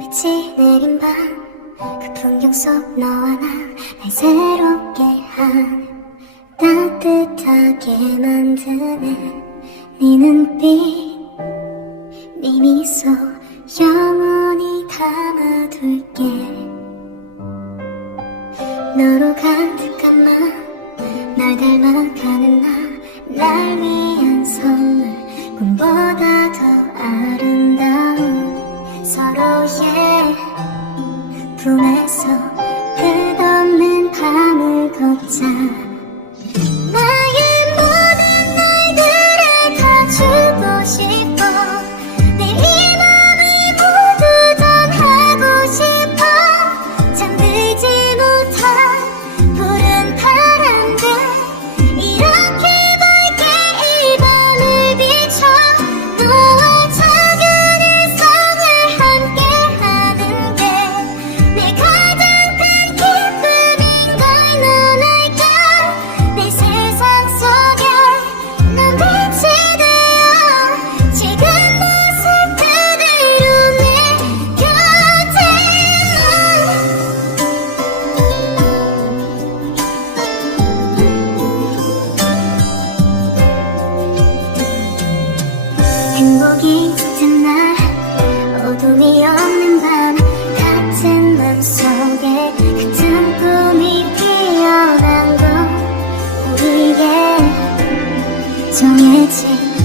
빛이 내린 밤 그 풍경 속 너와 나 날 새롭게 한 따뜻하게 만드는 네 눈빛. 네 미소 영원히 담아둘게. 너로 가득한 맘널 닮아가는 나 날 위한 선물 꿈보 통해서 끝없는 밤을 걷자. 年也。